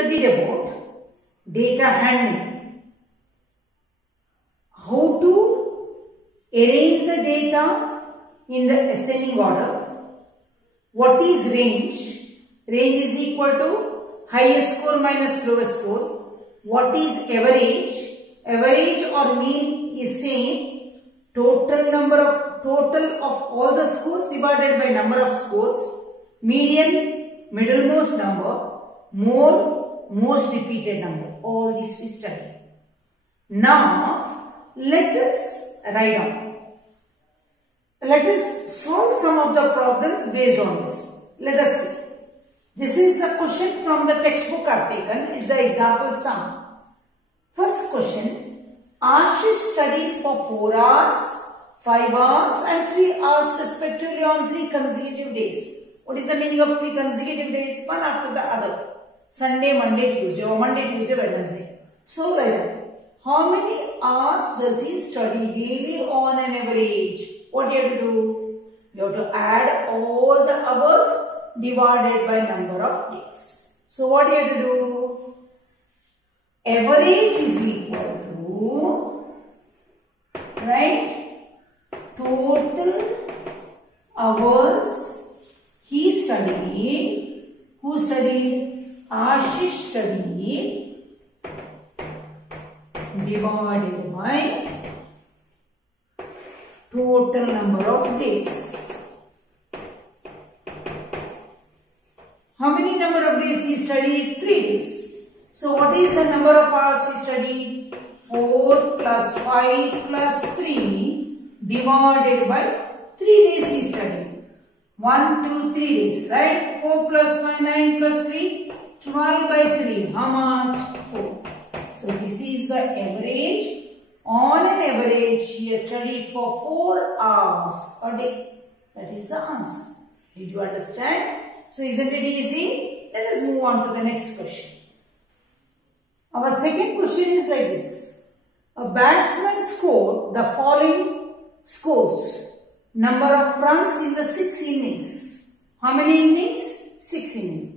studied about data handling. How to arrange the data in the ascending order. What is range? Range is equal to highest score minus lowest score. What is average? Average or mean is same. Total of all the scores divided by number of scores. Median, middlemost number. Mode, most repeated number. All this we study. Now, let us write down. Let us solve some of the problems based on this. Let us see. This is a question from the textbook I have taken. It's the example sum. First question. Ashish studies for 4 hours, 5 hours and 3 hours respectively on 3 consecutive days. What is the meaning of 3 consecutive days? One after the other. Sunday, Monday, Tuesday or Monday, Tuesday, Wednesday. So like that. How many hours does he study daily on an average? What do you have to do? You have to add all the hours divided by number of days. So what do you have to do? Average is equal to, right, total hours he studied. Who studied? Ashish studied divided by total number of days. How many number of days he studied? 3 days. So what is the number of hours he studied? 4 plus 5 plus 3 divided by 3 days he studied. 1, 2, 3 days, right? 4 plus 5, 9 plus 3, 12 by 3. How much? 4. So this is the average. On an average, he has studied for 4 hours a day. That is the answer. Did you understand? So isn't it easy? Let us move on to the next question. Our second question is like this. A batsman scored the following scores. Number of runs in the 6 innings. How many innings? 6 innings.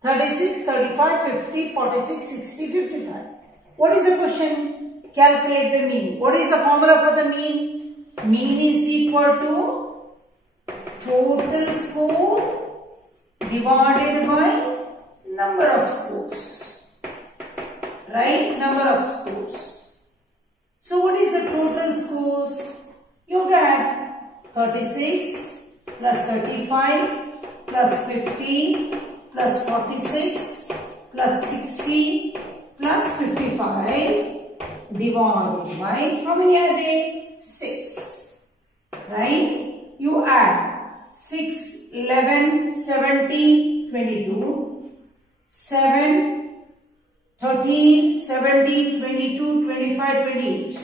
36, 35, 50, 46, 60, 55. What is the question? Calculate the mean. What is the formula for the mean? Mean is equal to total score divided by number of scores. Right? Number of scores. So what is the total scores? You have to add 36 plus 35 plus 50 plus 46 plus 60 plus 55 divided by, how many are they? 6. Right? You add 6, 11, 17, 22, 7, 13, 17, 22, 25, 28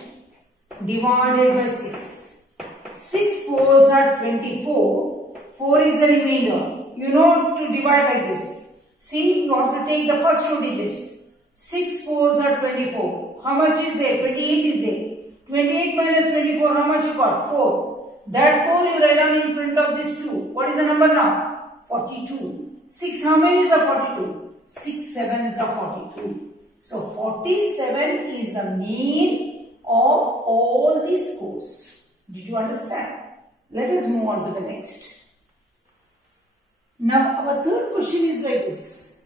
divided by 6. 6 fours are 24. 4 is the remainder. You know to divide like this. See, you have to take the first 2 digits. 6 fours are 24. How much is there? 28 is there. 28 minus 24, how much you got? 4. That 4 you write down in front of this 2. What is the number now? 42. 6, how many is the 42? 6, 7 is the 42. So 47 is the mean of all these scores. Did you understand? Let us move on to the next. Now our third question is like this.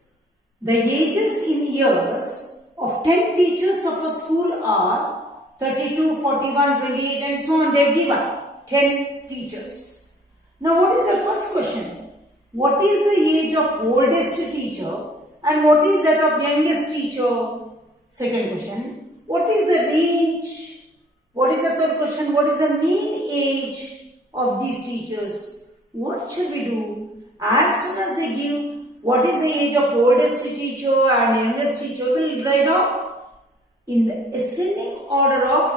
The ages in years of 10 teachers of a school are 32, 41, 28 and so on. They have given 10 teachers. Now what is the first question? What is the age of oldest teacher and what is that of youngest teacher? Second question. What is the range? What is the third question? What is the mean age of these teachers? What should we do? As soon as they give what is the age of oldest teacher and youngest teacher, we'll write down in the ascending order of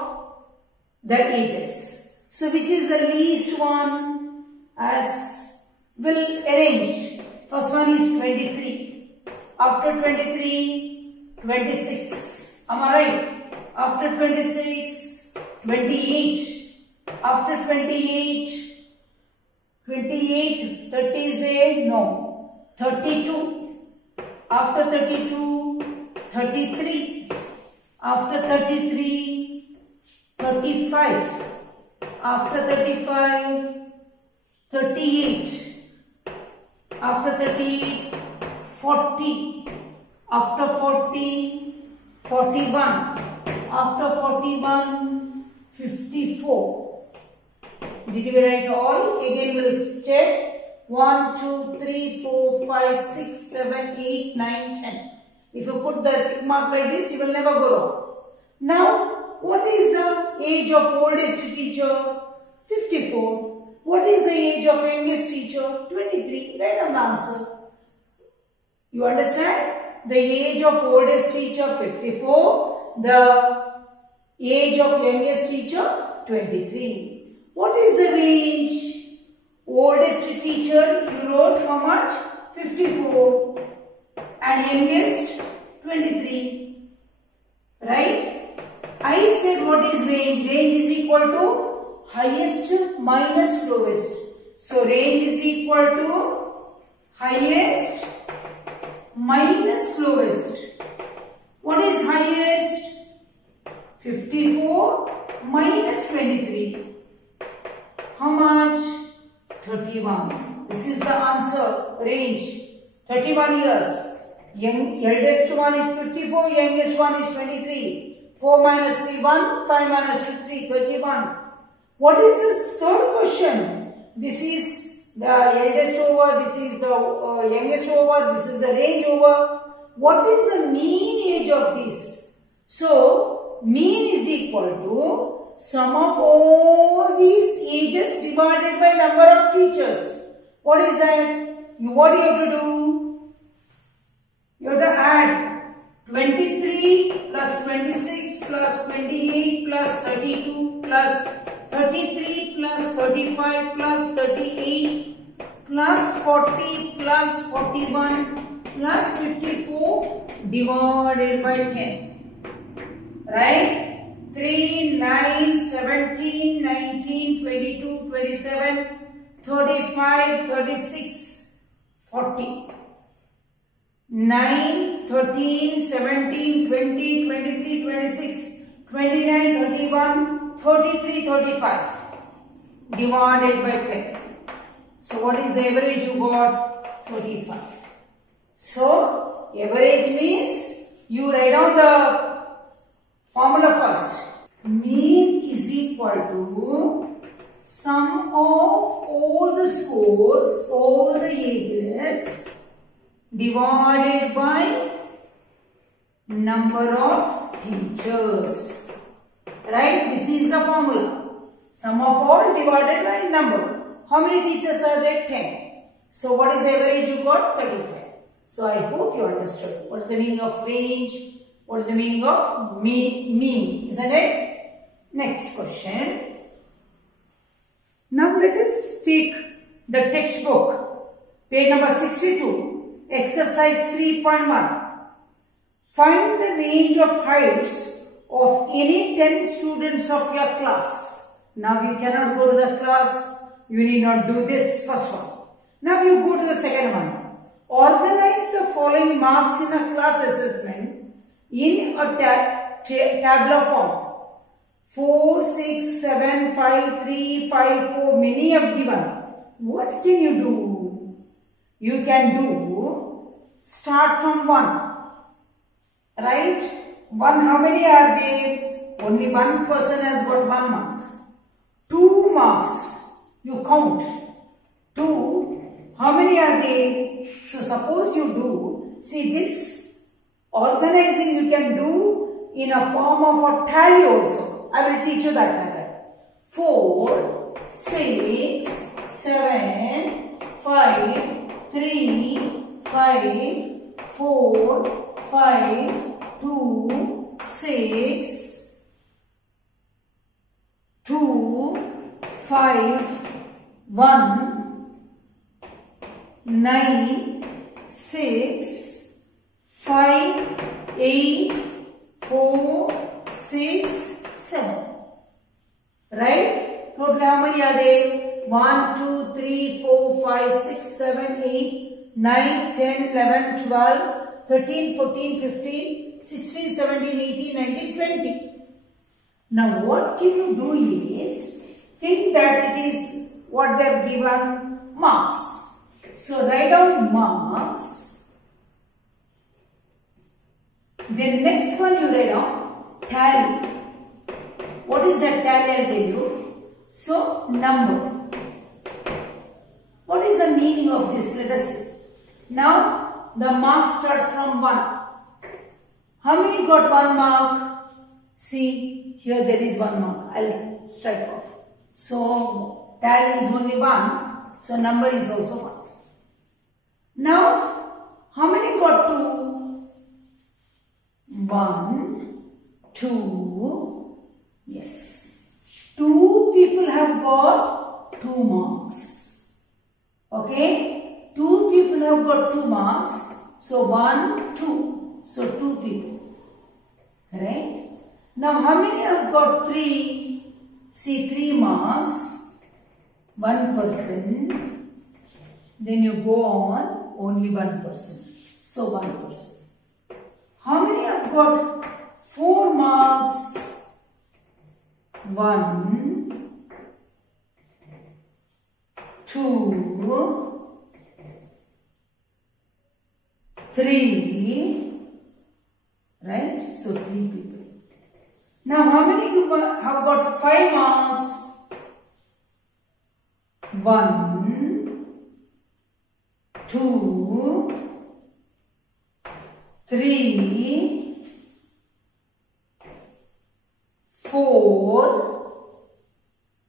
the ages. So which is the least one? As we'll arrange. First one is 23. After 23, 26. Am I right? After 26, 28. After 28, 28, 30 is there? No. 32. After 32, 33. After 33, 35. After 35, 38. After 38, 40. After 40, 41. After 41, 54. Did we write all? Again we will check. 1, 2, 3, 4, 5, 6, 7, 8, 9, 10. If you put the tick mark like this, you will never go wrong. Now, what is the age of oldest teacher? 54. What is the age of youngest teacher? 23. Write down the answer. You understand? The age of oldest teacher 54. The age of youngest teacher 23. What is the range? Oldest teacher, you wrote how much? 54. And youngest 23. Right? I said what is range? Range is equal to highest minus lowest. So range is equal to highest minus lowest. What is highest? 54 minus 23. How much? 31. This is the answer. Range 31 years. Eldest one is 54, youngest one is 23. 4 minus 3, 1. 5 minus 2, 3. 31. What is this third question? This is the eldest over, this is the youngest over, this is the range over. What is the mean age of this? So, mean is equal to sum of all these ages divided by number of teachers. What is that? What do you have to do? You have to add 23 plus 26 plus 28 plus 32 plus 33 plus 35 plus 38 plus 40 plus 41 plus 54 divided by 10. Right? 3, 9, 17, 19, 22, 27, 35, 36, 40. 9, 13, 17, 20, 23, 26, 29, 31, 33, 35 divided by 10. So what is the average you got? 35. So average means you write down the formula first. Mean is equal to sum of all the scores, all the ages divided by number of teachers. Right? This is the formula. Sum of all divided by number. How many teachers are there? 10. So what is the average you got? 35. So I hope you understood. What is the meaning of range? What is the meaning of mean? Isn't it? Next question. Now let us take the textbook. Page number 62. Exercise 3.1. Find the range of heights of any 10 students of your class. Now you cannot go to the class. You need not do this first one. Now you go to the second one. Organize the following marks in a class assessment in a tabular form. 4, 6, 7, 5, 3, 5, 4. Many have given. What can you do? You can do, start from 1. Right? 1, how many are there? Only one person has got 1 marks. 2 marks. You count. 2. How many are there? So suppose you do, see this organizing you can do in a form of a tally also. I will teach you that method. 4, 6, 7, 5, 3, 5, 4, 5, 2, 6, 2, 5, 1, 9, 6, 5, 8, 4, 6, 7. Right? Total how many are there? 1, 2, 3, 4, 5, 6, 7, 8, 9, 10, 11, 12, 13, 14, 15, 16, 17, 18, 19, 20. Now what can you do is, think that it is what they have given, marks. So write down marks. Then next one you write down tally. What is that tally? I'll tell you. So number. What is the meaning of this? Let us see. Now the mark starts from 1. How many got 1 mark? See, here there is 1 mark. I'll strike off. So tally is only 1. So number is also 1. Now, how many got 2? 1, 2. Yes. 2 people have got 2 marks. Okay, 2 people have got 2 marks. So 1, 2. So 2 people. Correct? Now how many have got 3? See, 3 marks. 1 person. Then you go on, only 1 person. So 1 person. How many have got 4 marks? 1, 2, 3, right? So 3 people. Now how many have got 5 marks? 1, 2, 3, 4.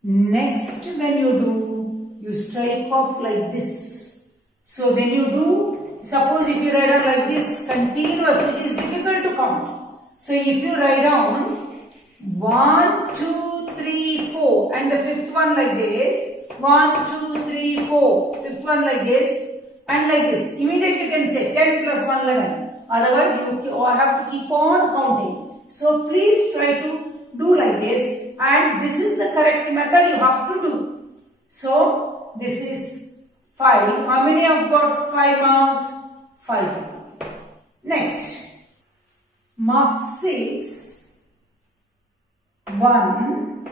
Next, when you do, you strike off like this. So when you do, suppose if you write down like this continuously, it is difficult to count. So if you write down 1, 2, 3, 4 and the 5th one like this, 1, 2, 3, 4, 5th one like this and like this, immediately you can say 10 plus 1, 11. Otherwise you have to keep on counting. So please try to do like this, and this is the correct method you have to do. So this is 5. How many have got 5 marks? 5. Next, mark 6. 1,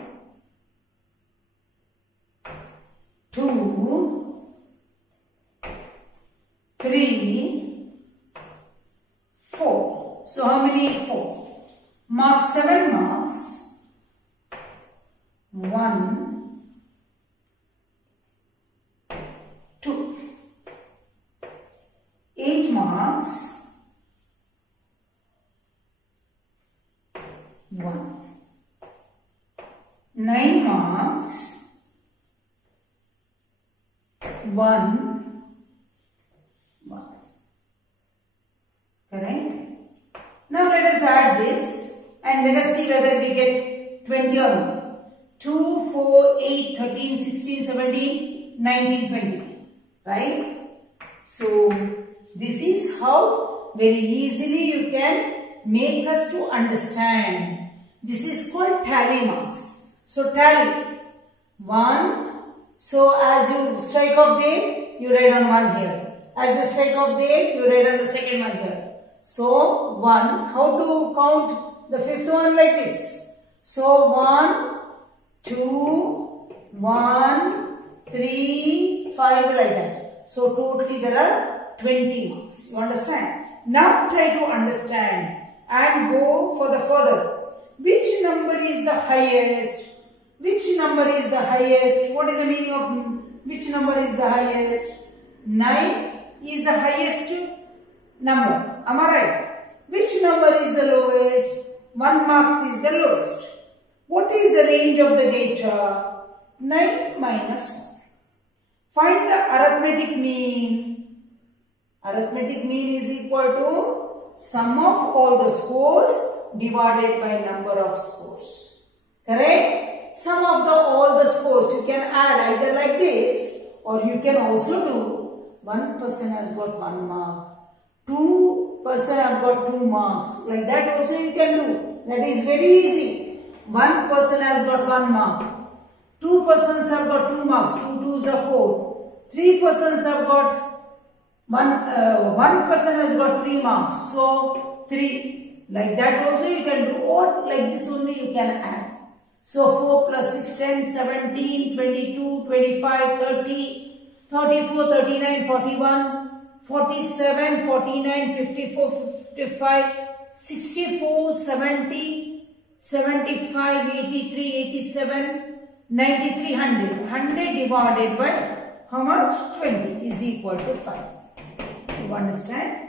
2, 3, 4. So how many? 4. Mark 7 marks. 1, 2. 8 marks. 1. 9 marks. 1, 1. Correct? Now let us add this and let us see whether we get 20 or not. 2, 4, 8, 13, 16, 17, 19, 20. Right? So this is how very easily you can make us to understand. This is called tally marks. So tally 1. So as you strike off there, you write on 1 here. As you strike off there, you write on the second one here. So 1. How to count the 5th one? Like this. So 1, 2, 1, 3, 5 like that. So totally there are 20 marks. You understand? Now try to understand and go for the further. Which number is the highest? Which number is the highest? What is the meaning of which number is the highest? 9 is the highest number. Am I right? Which number is the lowest? 1 marks is the lowest. What is the range of the data? 9 minus 1. Find the arithmetic mean. Arithmetic mean is equal to sum of all the scores divided by number of scores. Correct? Sum of all the scores you can add either like this, or you can also do 1 person has got 1 mark, 2 person have got 2 marks. Like that also you can do. That is very easy. 1 person has got 1 mark. 2 persons have got 2 marks. 2 2s are 4. 3 persons have got one person has got 3 marks, so 3. Like that also you can do, or like this only you can add. So 4 plus 6, 10, 17, 22, 25, 30, 34, 39, 41, 47, 49, 54, 55, 64, 70, 75, 83, 87, 93, 100. 100 divided by how much? 20 is equal to 5. You understand?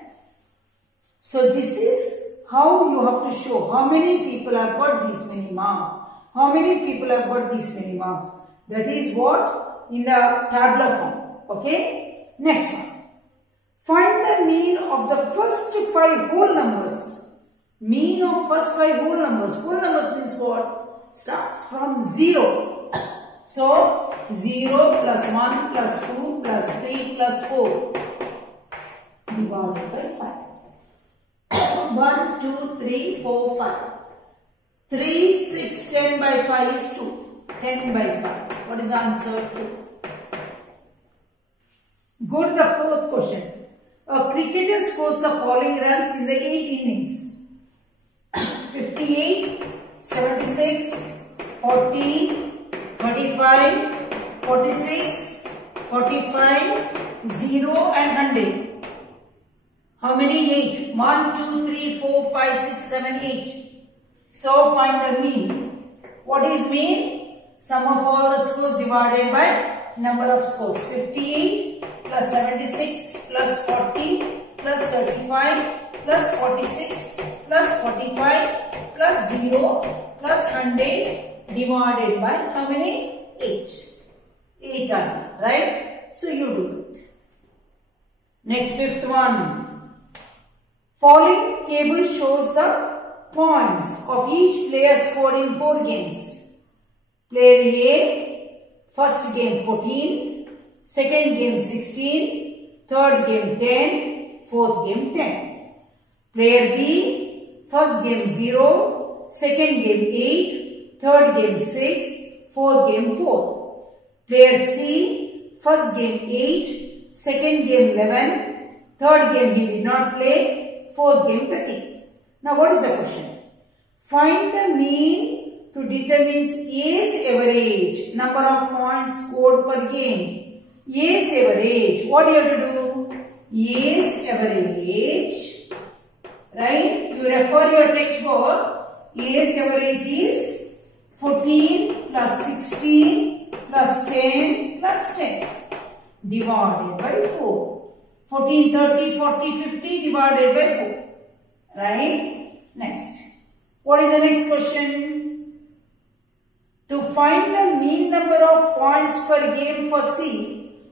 So this is how you have to show how many people have got these many marks. How many people have got these many marks? That is what in the tabular form. Okay. Next one. Find the mean of the first 5 whole numbers. Mean of first 5 whole numbers. Whole numbers means what? Starts from 0. So 0 plus 1 plus 2 plus 3 plus 4 divided by 5. 1, 2, 3, 4, 5. 3, 6, 10 by 5 is 2. 10 by 5. What is the answer? 2. Go to the 4th question. A cricketer scores the following runs in the 8 innings. 58, 76, 14, 35, 46, 45, 0 and 100. How many? 8. 1, 2, 3, 4, 5, 6, 7, 8. So find the mean. What is mean? Sum of all the scores divided by number of scores. 58 plus 76 plus 40 plus 35 plus 46 plus 45 plus 0 plus 100 divided by how many? 8. 8 are right? So you do it. Next, 5th one. Following table shows the points of each player scored in 4 games. Player A, first game 14, second game 16, third game 10, fourth game 10. Player B, first game 0, second game 8, third game 6, fourth game 4. Player C, first game 8, second game 11, third game he did not play, fourth game 13. Now what is the question? Find the mean to determine A's average, number of points scored per game. A's average, what do you have to do? A's average, right? You refer your textbook. A's average is 14 plus 16 plus 10 plus 10 divided by 4. 14, 30, 40, 50 divided by 4. Right? Next. What is the next question? To find the mean number of points per game for C,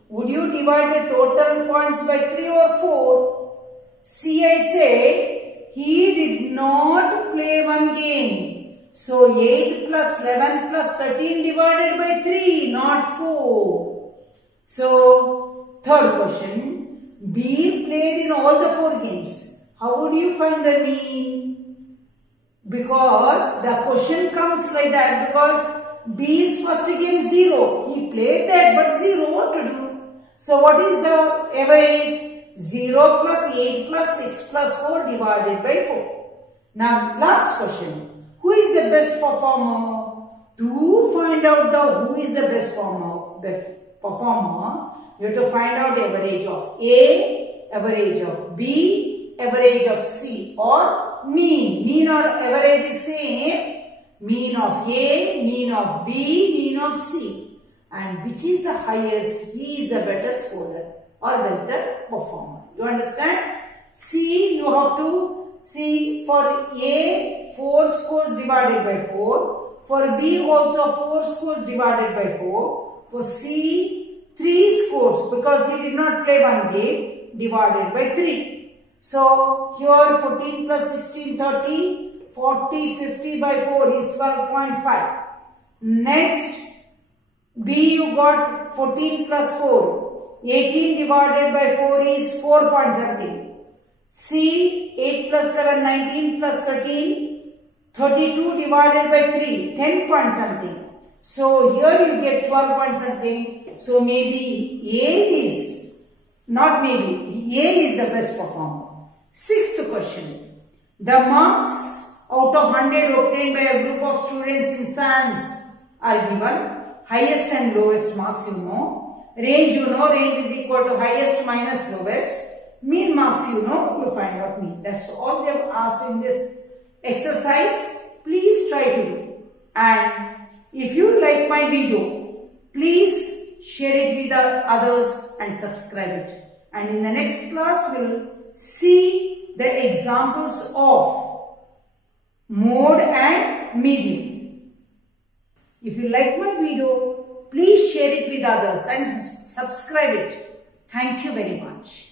would you divide the total points by 3 or 4? See, I say he did not play one game. So 8 plus 11 plus 13 divided by 3, not 4. So, third question. B played in all the 4 games. How would you find the mean? Because the question comes like that, because B's first game 0. He played that but 0. What to do? So what is the average? 0 plus 8 plus 6 plus 4 divided by 4. Now last question. Who is the best performer? To find out who is the best performer, you have to find out the average of A, average of B, average of C, or mean. Mean or average is same. Mean of A, mean of B, mean of C. And which is the highest, he is the better scorer or better performer. You understand? C, you have to see for A, 4 scores divided by 4. For B also 4 scores divided by 4. For C, 3 scores because he did not play one game divided by 3. So here 14 plus 16, 30, 40, 50 by 4 is 12.5. Next, B you got 14 plus 4. 18 divided by 4 is 4 point something. C, 8 plus 7, 19 plus 13, 32 divided by 3, 10 point something. So here you get 12 point something. So maybe A is, not maybe, A is the best performer. Sixth question. The marks out of 100 obtained by a group of students in science are given. Highest and lowest marks you know. Range you know. Range is equal to highest minus lowest. Mean marks you know. You find out mean. That's all they have asked in this exercise. Please try to do. And if you like my video, please share it with the others and subscribe it. And in the next class, we'll see the examples of mode and medium. If you like my video, please share it with others and subscribe it. Thank you very much.